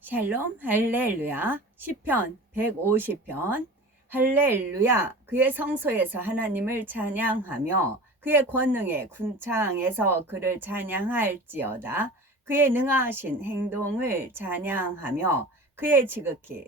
샬롬 할렐루야. 시편 150편. 할렐루야. 그의 성소에서 하나님을 찬양하며 그의 권능의 군창에서 그를 찬양할지어다. 그의 능하신 행동을 찬양하며 그의 지극히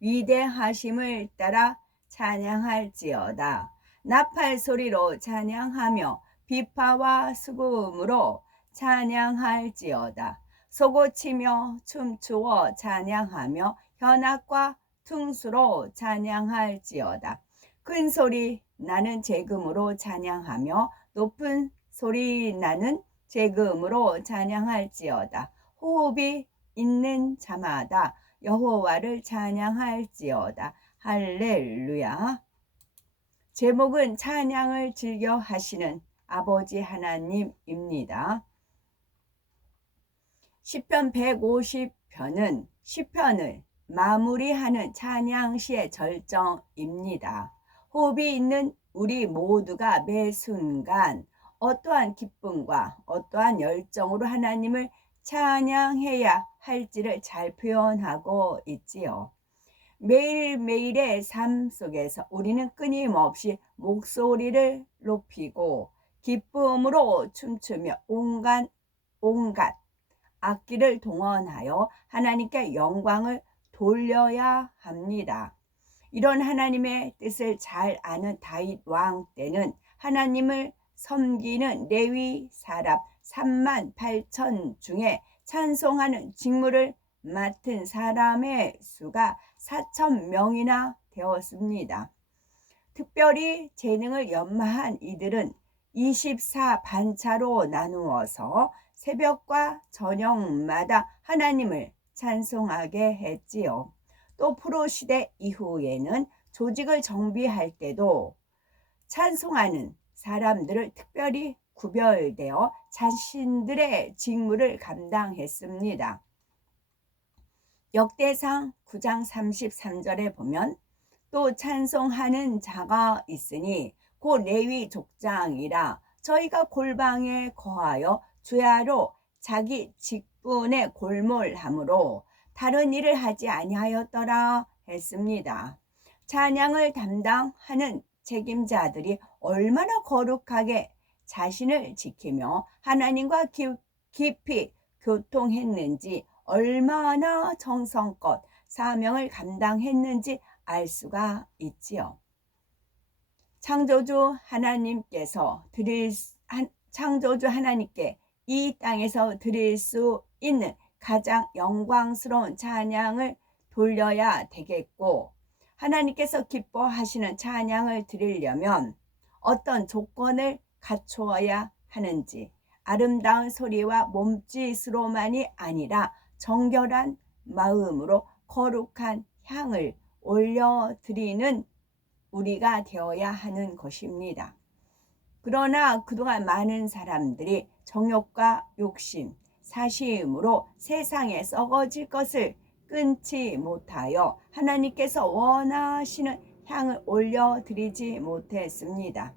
위대하심을 따라 찬양할지어다. 나팔 소리로 찬양하며 비파와 수금으로 찬양할지어다. 소고치며 춤추어 찬양하며 현악과 퉁수로 찬양할지어다. 큰 소리 나는 재금으로 찬양하며 높은 소리 나는 재금으로 찬양할지어다. 호흡이 있는 자마다 여호와를 찬양할지어다. 할렐루야. 제목은 찬양을 즐겨 하시는 아버지 하나님입니다. 시편 150편은 시편을 마무리하는 찬양시의 절정입니다. 호흡이 있는 우리 모두가 매 순간 어떠한 기쁨과 어떠한 열정으로 하나님을 찬양해야 할지를 잘 표현하고 있지요. 매일매일의 삶 속에서 우리는 끊임없이 목소리를 높이고 기쁨으로 춤추며 온갖 악기를 동원하여 하나님께 영광을 돌려야 합니다. 이런 하나님의 뜻을 잘 아는 다윗 왕 때는 하나님을 섬기는 레위 사람 38,000 중에 찬송하는 직무를 맡은 사람의 수가 4,000명이나 되었습니다. 특별히 재능을 연마한 이들은 24반차로 나누어서 새벽과 저녁마다 하나님을 찬송하게 했지요. 또 프로 시대 이후에는 조직을 정비할 때도 찬송하는 사람들을 특별히 구별되어 자신들의 직무를 감당했습니다. 역대상 9장 33절에 보면 또 찬송하는 자가 있으니 곧 레위 족장이라 저희가 골방에 거하여 주야로 자기 직분에 골몰함으로 다른 일을 하지 아니하였더라 했습니다. 찬양을 담당하는 책임자들이 얼마나 거룩하게 자신을 지키며 하나님과 깊이 교통했는지, 얼마나 정성껏 사명을 감당했는지 알 수가 있지요. 창조주 하나님께 이 땅에서 드릴 수 있는 가장 영광스러운 찬양을 돌려야 되겠고, 하나님께서 기뻐하시는 찬양을 드리려면 어떤 조건을 갖추어야 하는지, 아름다운 소리와 몸짓으로만이 아니라 정결한 마음으로 거룩한 향을 올려드리는 우리가 되어야 하는 것입니다. 그러나 그동안 많은 사람들이 정욕과 욕심, 사심으로 세상에 썩어질 것을 끊지 못하여 하나님께서 원하시는 향을 올려드리지 못했습니다.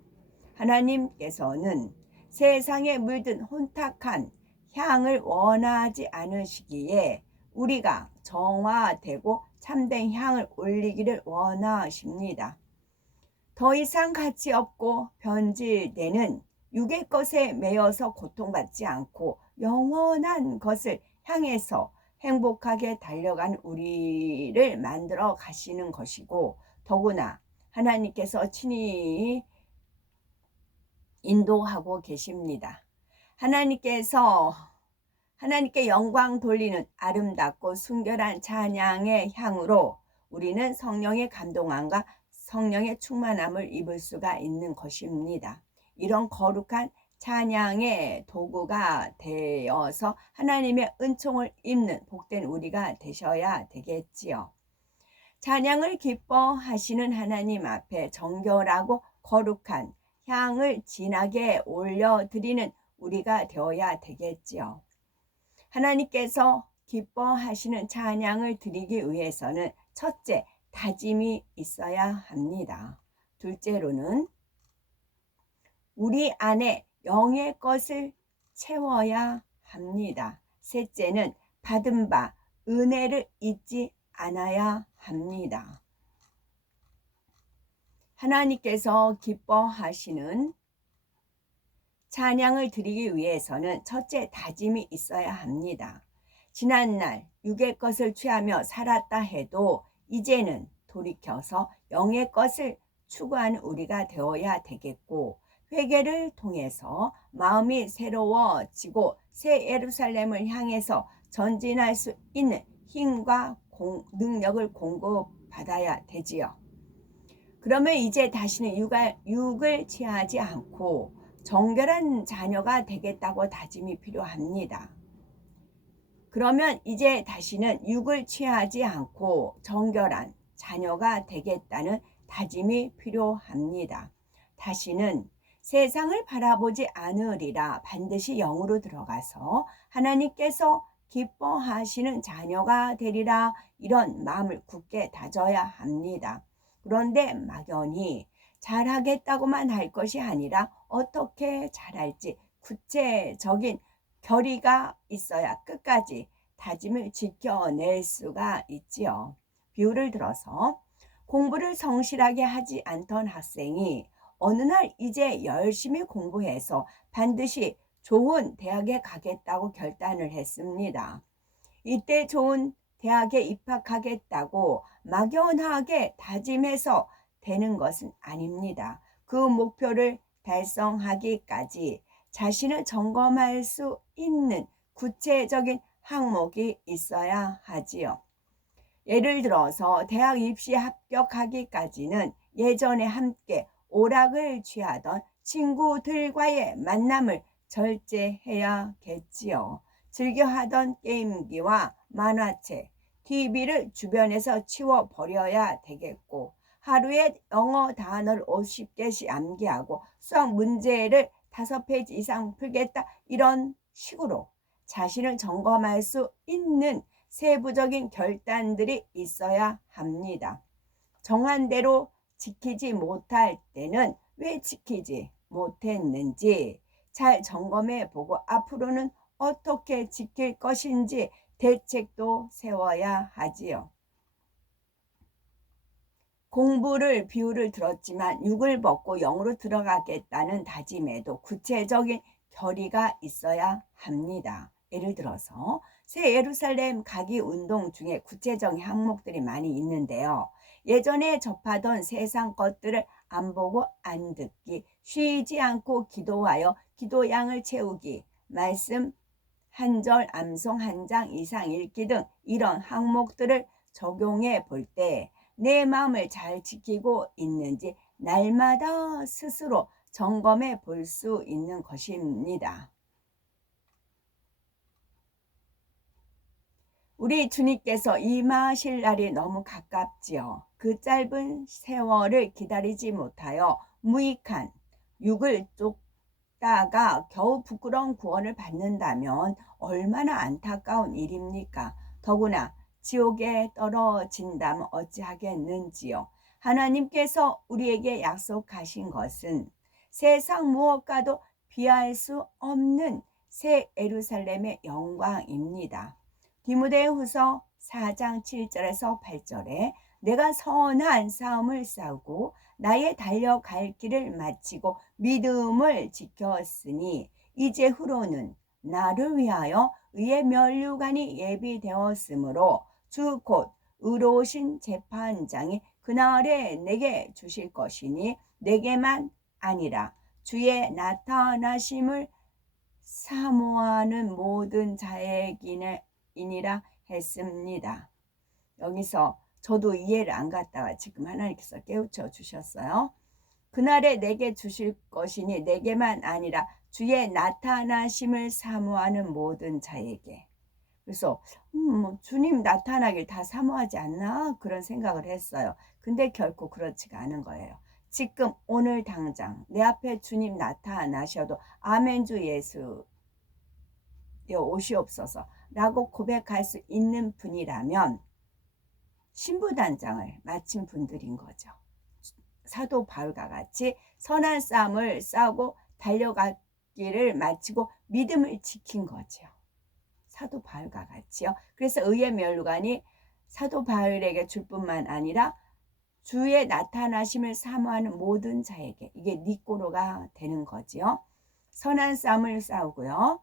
하나님께서는 세상에 물든 혼탁한 향을 원하지 않으시기에 우리가 정화되고 참된 향을 올리기를 원하십니다. 더 이상 가치 없고 변질되는 육의 것에 매여서 고통받지 않고 영원한 것을 향해서 행복하게 달려간 우리를 만들어 가시는 것이고, 더구나 하나님께서 친히 인도하고 계십니다. 하나님께 영광 돌리는 아름답고 순결한 찬양의 향으로 우리는 성령의 감동함과 성령의 충만함을 입을 수가 있는 것입니다. 이런 거룩한 찬양의 도구가 되어서 하나님의 은총을 입는 복된 우리가 되셔야 되겠지요. 찬양을 기뻐하시는 하나님 앞에 정결하고 거룩한 향을 진하게 올려드리는 우리가 되어야 되겠지요. 하나님께서 기뻐하시는 찬양을 드리기 위해서는 첫째, 다짐이 있어야 합니다. 둘째로는 우리 안에 영의 것을 채워야 합니다. 셋째는 받은 바 은혜를 잊지 않아야 합니다. 하나님께서 기뻐하시는 찬양을 드리기 위해서는 첫째 다짐이 있어야 합니다. 지난날 육의 것을 취하며 살았다 해도 이제는 돌이켜서 영의 것을 추구하는 우리가 되어야 되겠고, 회개를 통해서 마음이 새로워지고 새 예루살렘을 향해서 전진할 수 있는 힘과 능력을 공급받아야 되지요. 그러면 이제 다시는 육을 취하지 않고 정결한 자녀가 되겠다고 다짐이 필요합니다. 그러면 이제 다시는 육을 취하지 않고 정결한 자녀가 되겠다는 다짐이 필요합니다. 다시는 세상을 바라보지 않으리라, 반드시 영으로 들어가서 하나님께서 기뻐하시는 자녀가 되리라, 이런 마음을 굳게 다져야 합니다. 그런데 막연히 잘하겠다고만 할 것이 아니라 어떻게 잘할지 구체적인 결의가 있어야 끝까지 다짐을 지켜낼 수가 있지요. 비유를 들어서 공부를 성실하게 하지 않던 학생이 어느 날 이제 열심히 공부해서 반드시 좋은 대학에 가겠다고 결단을 했습니다. 이때 좋은 대학에 입학하겠다고 막연하게 다짐해서 되는 것은 아닙니다. 그 목표를 달성하기까지 자신을 점검할 수 있는 구체적인 항목이 있어야 하지요. 예를 들어서 대학 입시 합격하기까지는 예전에 함께 오락을 취하던 친구들과의 만남을 절제해야겠지요. 즐겨하던 게임기와 만화책, TV를 주변에서 치워버려야 되겠고, 하루에 영어 단어를 50개씩 암기하고 수학 문제를 5페이지 이상 풀겠다, 이런 식으로 자신을 점검할 수 있는 세부적인 결단들이 있어야 합니다. 정한 대로 지키지 못할 때는 왜 지키지 못했는지 잘 점검해 보고 앞으로는 어떻게 지킬 것인지 대책도 세워야 하지요. 공부를 비유를 들었지만 육을 벗고 영으로 들어가겠다는 다짐에도 구체적인 결의가 있어야 합니다. 예를 들어서 새 예루살렘 가기 운동 중에 구체적인 항목들이 많이 있는데요. 예전에 접하던 세상 것들을 안 보고 안 듣기, 쉬지 않고 기도하여 기도량을 채우기, 말씀 한 절 암송 한 장 이상 읽기 등 이런 항목들을 적용해 볼 때 내 마음을 잘 지키고 있는지 날마다 스스로 점검해 볼 수 있는 것입니다. 우리 주님께서 임하실 날이 너무 가깝지요. 그 짧은 세월을 기다리지 못하여 무익한 육을 쫓다가 겨우 부끄러운 구원을 받는다면 얼마나 안타까운 일입니까? 더구나 지옥에 떨어진다면 어찌하겠는지요. 하나님께서 우리에게 약속하신 것은 세상 무엇과도 비할 수 없는 새 예루살렘의 영광입니다. 디모데후서 4장 7절에서 8절에 내가 선한 싸움을 싸우고 나의 달려갈 길을 마치고 믿음을 지켰으니 이제후로는 나를 위하여 의의 면류관이 예비되었으므로 주 곧 의로우신 재판장이 그날에 내게 주실 것이니 내게만 아니라 주의 나타나심을 사모하는 모든 자에게이니라 했습니다. 여기서 저도 이해를 안 갔다가 지금 하나님께서 깨우쳐 주셨어요. 그날에 내게 주실 것이니 내게만 아니라 주의 나타나심을 사모하는 모든 자에게. 그래서 주님 나타나길 다 사모하지 않나 그런 생각을 했어요. 근데 결코 그렇지가 않은 거예요. 지금 오늘 당장 내 앞에 주님 나타나셔도 아멘 주 예수 오시옵소서 라고 고백할 수 있는 분이라면 신부단장을 마친 분들인 거죠. 사도 바울과 같이 선한 싸움을 싸우고 달려가기를 마치고 믿음을 지킨 거죠. 사도 바울과 같이요. 그래서 의의 면류관이 사도 바울에게 줄 뿐만 아니라 주의 나타나심을 사모하는 모든 자에게, 이게 니꼬로가 되는 거지요. 선한 싸움을 싸우고요.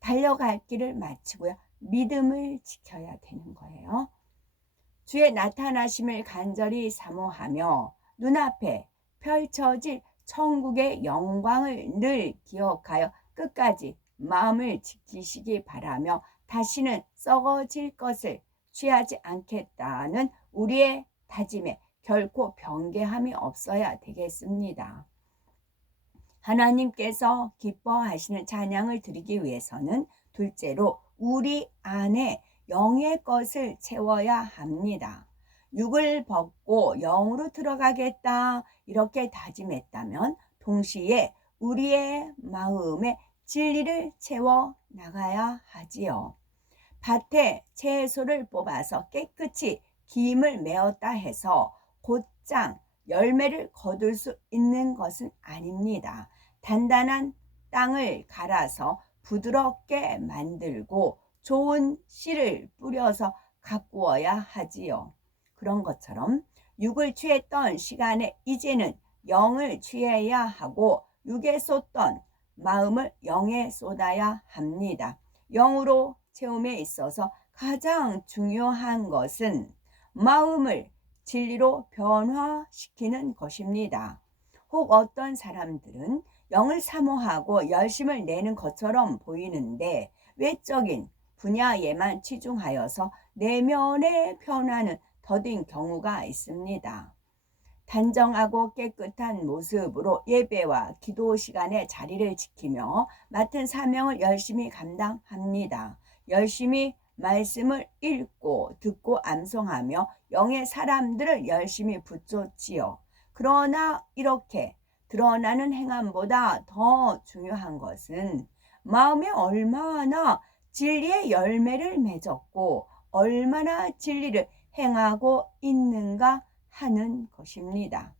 달려갈 길을 마치고요. 믿음을 지켜야 되는 거예요. 주의 나타나심을 간절히 사모하며 눈앞에 펼쳐질 천국의 영광을 늘 기억하여 끝까지 마음을 지키시기 바라며 다시는 썩어질 것을 취하지 않겠다는 우리의 다짐에 결코 변개함이 없어야 되겠습니다. 하나님께서 기뻐하시는 찬양을 드리기 위해서는 둘째로 우리 안에 영의 것을 채워야 합니다. 육을 벗고 영으로 들어가겠다 이렇게 다짐했다면 동시에 우리의 마음에 진리를 채워 나가야 하지요. 밭에 채소를 뽑아서 깨끗이 김을 메었다 해서 곧장 열매를 거둘 수 있는 것은 아닙니다. 단단한 땅을 갈아서 부드럽게 만들고 좋은 씨를 뿌려서 가꾸어야 하지요. 그런 것처럼 육을 취했던 시간에 이제는 영을 취해야 하고 육에 쏟던 마음을 영에 쏟아야 합니다. 영으로 채움에 있어서 가장 중요한 것은 마음을 진리로 변화시키는 것입니다. 혹 어떤 사람들은 영을 사모하고 열심을 내는 것처럼 보이는데 외적인 분야에만 치중하여서 내면의 변화는 더딘 경우가 있습니다. 단정하고 깨끗한 모습으로 예배와 기도 시간에 자리를 지키며 맡은 사명을 열심히 감당합니다. 열심히 말씀을 읽고 듣고 암송하며 영의 사람들을 열심히 붙잡지요. 그러나 이렇게 드러나는 행함보다 더 중요한 것은 마음에 얼마나 진리의 열매를 맺었고 얼마나 진리를 행하고 있는가 하는 것입니다.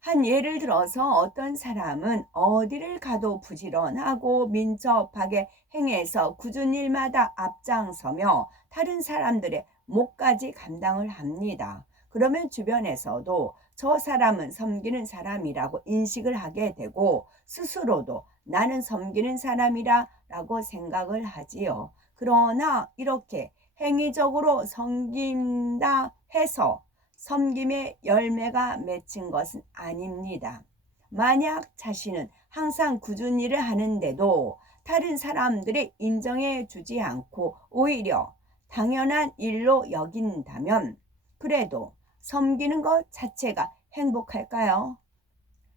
한 예를 들어서 어떤 사람은 어디를 가도 부지런하고 민첩하게 행해서 굳은 일마다 앞장서며 다른 사람들의 몫까지 감당을 합니다. 그러면 주변에서도 저 사람은 섬기는 사람이라고 인식을 하게 되고 스스로도 나는 섬기는 사람이라고 생각을 하지요. 그러나 이렇게 행위적으로 섬긴다 해서 섬김의 열매가 맺힌 것은 아닙니다. 만약 자신은 항상 굳은 일을 하는데도 다른 사람들이 인정해 주지 않고 오히려 당연한 일로 여긴다면 그래도 섬기는 것 자체가 행복할까요?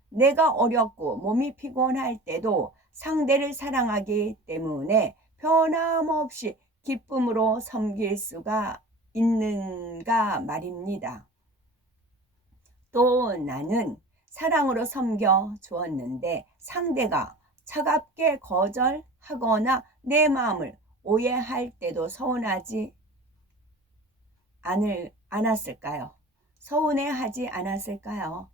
내가 어렵고 몸이 피곤할 때도 상대를 사랑하기 때문에 변함없이 기쁨으로 섬길 수가 있는가 말입니다. 또 나는 사랑으로 섬겨 주었는데 상대가 차갑게 거절하거나 내 마음을 오해할 때도 서운하지 않았을까요? 서운해하지 않았을까요?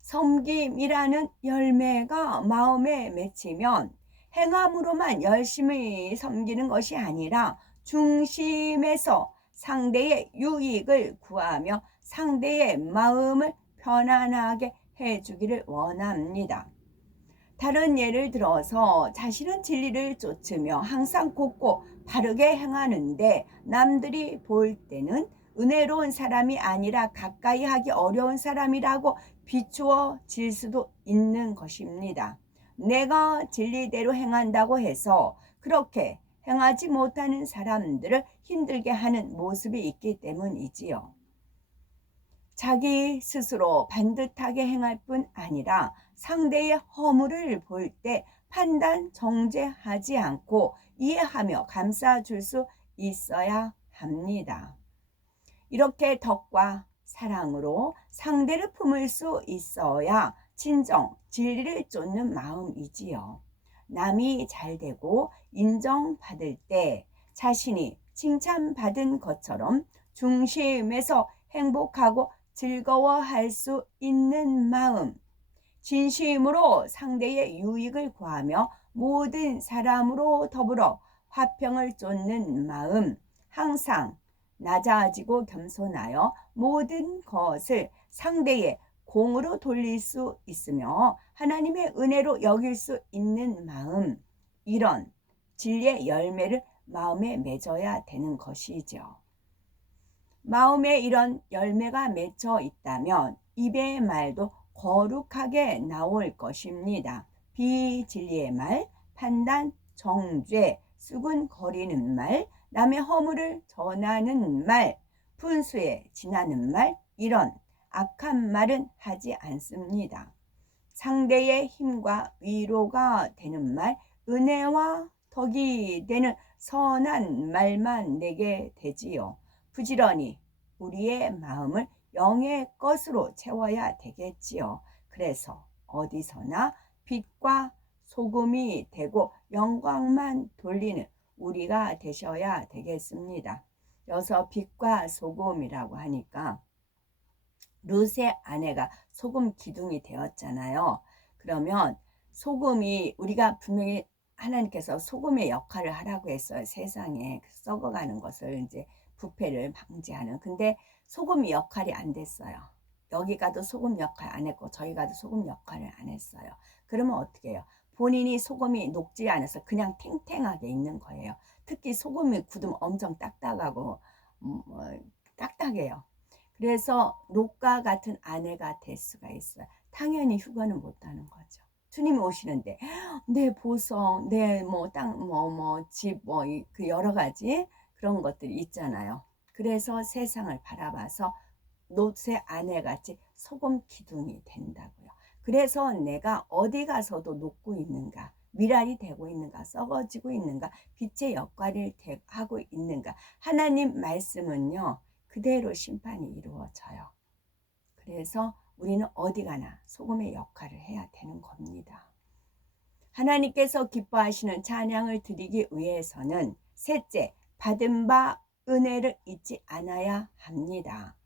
섬김이라는 열매가 마음에 맺히면 행함으로만 열심히 섬기는 것이 아니라 중심에서 상대의 유익을 구하며 상대의 마음을 편안하게 해주기를 원합니다. 다른 예를 들어서 자신은 진리를 쫓으며 항상 곧고 바르게 행하는데 남들이 볼 때는 은혜로운 사람이 아니라 가까이 하기 어려운 사람이라고 비추어질 수도 있는 것입니다. 내가 진리대로 행한다고 해서 그렇게 행하지 못하는 사람들을 힘들게 하는 모습이 있기 때문이지요. 자기 스스로 반듯하게 행할 뿐 아니라 상대의 허물을 볼 때 판단 정죄하지 않고 이해하며 감싸줄 수 있어야 합니다. 이렇게 덕과 사랑으로 상대를 품을 수 있어야 진정 진리를 쫓는 마음이지요. 남이 잘되고 인정받을 때 자신이 칭찬받은 것처럼 중심에서 행복하고 즐거워할 수 있는 마음, 진심으로 상대의 유익을 구하며 모든 사람으로 더불어 화평을 쫓는 마음, 항상 낮아지고 겸손하여 모든 것을 상대의 공으로 돌릴 수 있으며 하나님의 은혜로 여길 수 있는 마음, 이런 진리의 열매를 마음에 맺어야 되는 것이죠. 마음에 이런 열매가 맺혀 있다면 입의 말도 거룩하게 나올 것입니다. 비진리의 말, 판단, 정죄, 수군거리는 말, 남의 허물을 전하는 말, 분수에 지나는 말, 이런 악한 말은 하지 않습니다. 상대의 힘과 위로가 되는 말, 은혜와 덕이 되는 선한 말만 내게 되지요. 부지런히 우리의 마음을 영의 것으로 채워야 되겠지요. 그래서 어디서나 빛과 소금이 되고 영광만 돌리는 우리가 되셔야 되겠습니다. 여기서 빛과 소금이라고 하니까 룻의 아내가 소금 기둥이 되었잖아요. 그러면 소금이 우리가 분명히 하나님께서 소금의 역할을 하라고 했어요. 세상에 썩어가는 것을 이제 부패를 방지하는. 근데 소금이 역할이 안 됐어요. 여기 가도 소금 역할 안 했고 저희 가도 소금 역할을 안 했어요. 그러면 어떻게 해요? 본인이 소금이 녹지 않아서 그냥 탱탱하게 있는 거예요. 특히 소금이 굳으면 엄청 딱딱하고 딱딱해요. 그래서 롯과 같은 아내가 될 수가 있어요. 당연히 휴거는 못하는 거죠. 주님이 오시는데 내 보석, 내 뭐 땅, 집, 그 여러 가지 그런 것들이 있잖아요. 그래서 세상을 바라봐서 롯의 아내같이 소금 기둥이 된다고요. 그래서 내가 어디 가서도 녹고 있는가, 미랄이 되고 있는가, 썩어지고 있는가, 빛의 역할을 하고 있는가. 하나님 말씀은요, 그대로 심판이 이루어져요. 그래서 우리는 어디 가나 소금의 역할을 해야 되는 겁니다. 하나님께서 기뻐하시는 찬양을 드리기 위해서는 셋째, 받은 바 은혜를 잊지 않아야 합니다.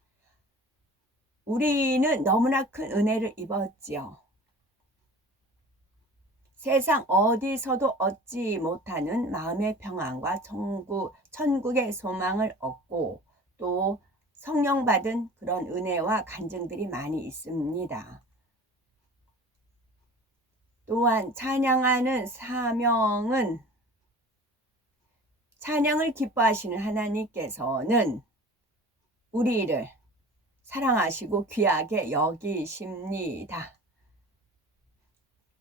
우리는 너무나 큰 은혜를 입었지요. 세상 어디서도 얻지 못하는 마음의 평안과 천국의 소망을 얻고 또 성령 받은 그런 은혜와 간증들이 많이 있습니다. 또한 찬양하는 사명은 찬양을 기뻐하시는 하나님께서는 우리를 사랑하시고 귀하게 여기십니다.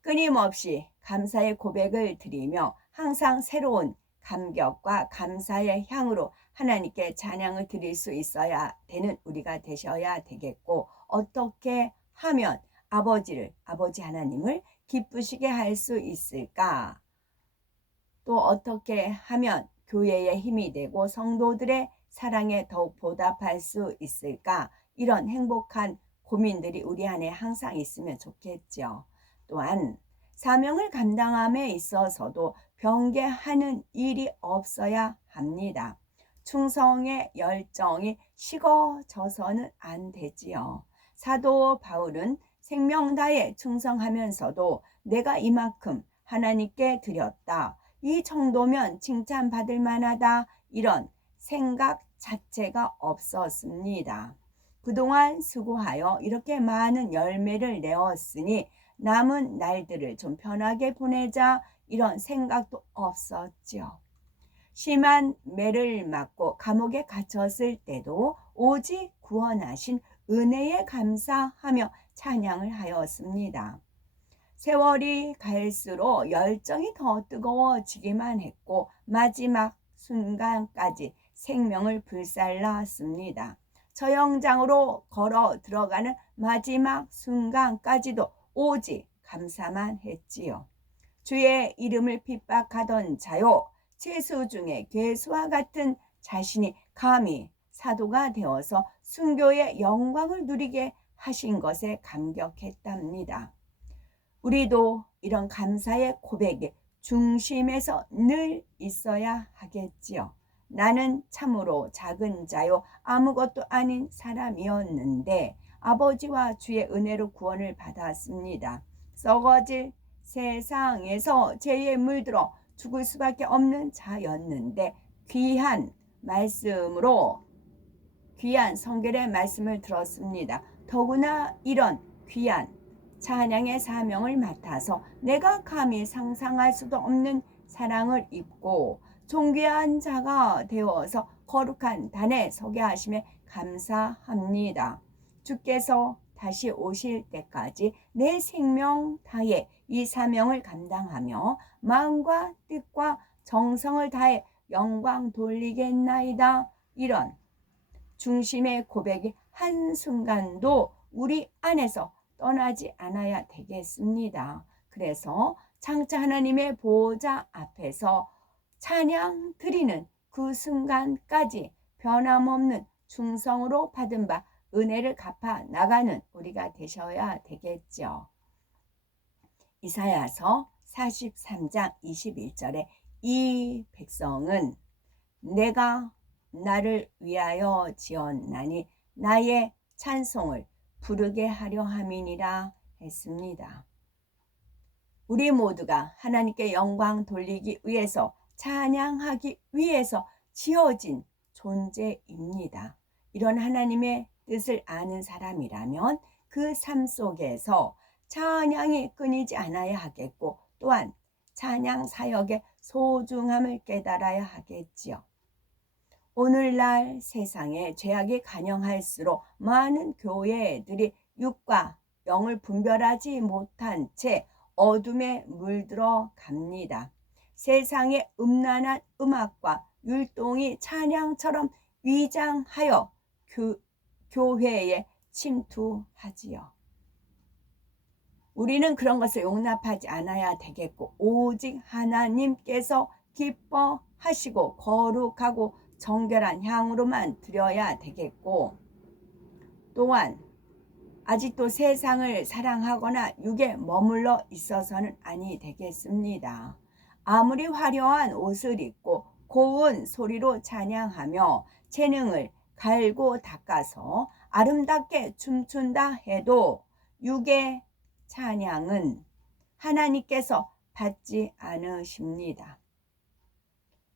끊임없이 감사의 고백을 드리며 항상 새로운 감격과 감사의 향으로 하나님께 찬양을 드릴 수 있어야 되는 우리가 되셔야 되겠고, 어떻게 하면 아버지 하나님을 기쁘시게 할 수 있을까? 또 어떻게 하면 교회의 힘이 되고 성도들의 사랑에 더욱 보답할 수 있을까? 이런 행복한 고민들이 우리 안에 항상 있으면 좋겠죠. 또한 사명을 감당함에 있어서도 변개하는 일이 없어야 합니다. 충성의 열정이 식어져서는 안 되지요. 사도 바울은 생명 다해 충성하면서도 내가 이만큼 하나님께 드렸다, 이 정도면 칭찬받을 만하다, 이런 생각 자체가 없었습니다. 그동안 수고하여 이렇게 많은 열매를 내었으니 남은 날들을 좀 편하게 보내자, 이런 생각도 없었지요. 심한 매를 맞고 감옥에 갇혔을 때도 오직 구원하신 은혜에 감사하며 찬양을 하였습니다. 세월이 갈수록 열정이 더 뜨거워지기만 했고 마지막 순간까지 생명을 불살랐습니다. 처형장으로 걸어 들어가는 마지막 순간까지도 오직 감사만 했지요. 주의 이름을 핍박하던 자요, 채수 중에 괴수와 같은 자신이 감히 사도가 되어서 순교의 영광을 누리게 하신 것에 감격했답니다. 우리도 이런 감사의 고백의 중심에서 늘 있어야 하겠지요. 나는 참으로 작은 자요 아무것도 아닌 사람이었는데 아버지와 주의 은혜로 구원을 받았습니다. 썩어질 세상에서 죄에 물들어 죽을 수밖에 없는 자였는데 귀한 말씀으로 귀한 성결의 말씀을 들었습니다. 더구나 이런 귀한 찬양의 사명을 맡아서 내가 감히 상상할 수도 없는 사랑을 입고 존귀한 자가 되어서 거룩한 단에 서게 하심에 감사합니다. 주께서 다시 오실 때까지 내 생명 다해 이 사명을 감당하며 마음과 뜻과 정성을 다해 영광 돌리겠나이다. 이런 중심의 고백이 한순간도 우리 안에서 떠나지 않아야 되겠습니다. 그래서 창자 하나님의 보호자 앞에서 찬양 드리는 그 순간까지 변함없는 충성으로 받은 바 은혜를 갚아 나가는 우리가 되셔야 되겠죠. 이사야서 43장 21절에 이 백성은 내가 나를 위하여 지었나니 나의 찬송을 부르게 하려 함이니라 했습니다. 우리 모두가 하나님께 영광 돌리기 위해서 찬양하기 위해서 지어진 존재입니다. 이런 하나님의 뜻을 아는 사람이라면 그 삶 속에서 찬양이 끊이지 않아야 하겠고 또한 찬양 사역의 소중함을 깨달아야 하겠지요. 오늘날 세상에 죄악이 간영할수록 많은 교회들이 육과 영을 분별하지 못한 채 어둠에 물들어 갑니다. 세상의 음란한 음악과 율동이 찬양처럼 위장하여 교회에 침투하지요. 우리는 그런 것을 용납하지 않아야 되겠고 오직 하나님께서 기뻐하시고 거룩하고 정결한 향으로만 드려야 되겠고 또한 아직도 세상을 사랑하거나 육에 머물러 있어서는 아니 되겠습니다. 아무리 화려한 옷을 입고 고운 소리로 찬양하며 재능을 갈고 닦아서 아름답게 춤춘다 해도 육의 찬양은 하나님께서 받지 않으십니다.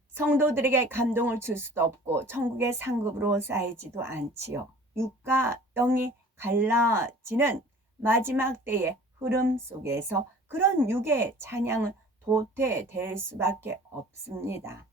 성도들에게 감동을 줄 수도 없고 천국의 상급으로 쌓이지도 않지요. 육과 영이 갈라지는 마지막 때의 흐름 속에서 그런 육의 찬양은 도태될 수밖에 없습니다.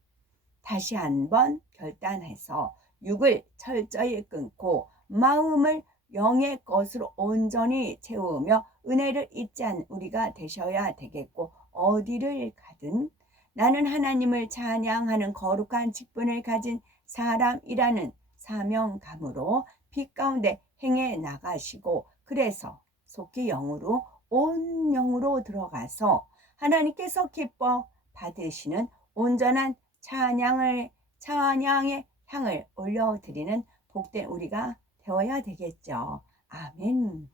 다시 한번 결단해서 육을 철저히 끊고 마음을 영의 것으로 온전히 채우며 은혜를 잊지 않은 우리가 되셔야 되겠고 어디를 가든 나는 하나님을 찬양하는 거룩한 직분을 가진 사람이라는 사명감으로 빛 가운데 행해 나가시고 그래서 속히 영으로 온 영으로 들어가서 하나님께서 기뻐 받으시는 온전한 찬양의 향을 올려드리는 복된 우리가 되어야 되겠죠. 아멘.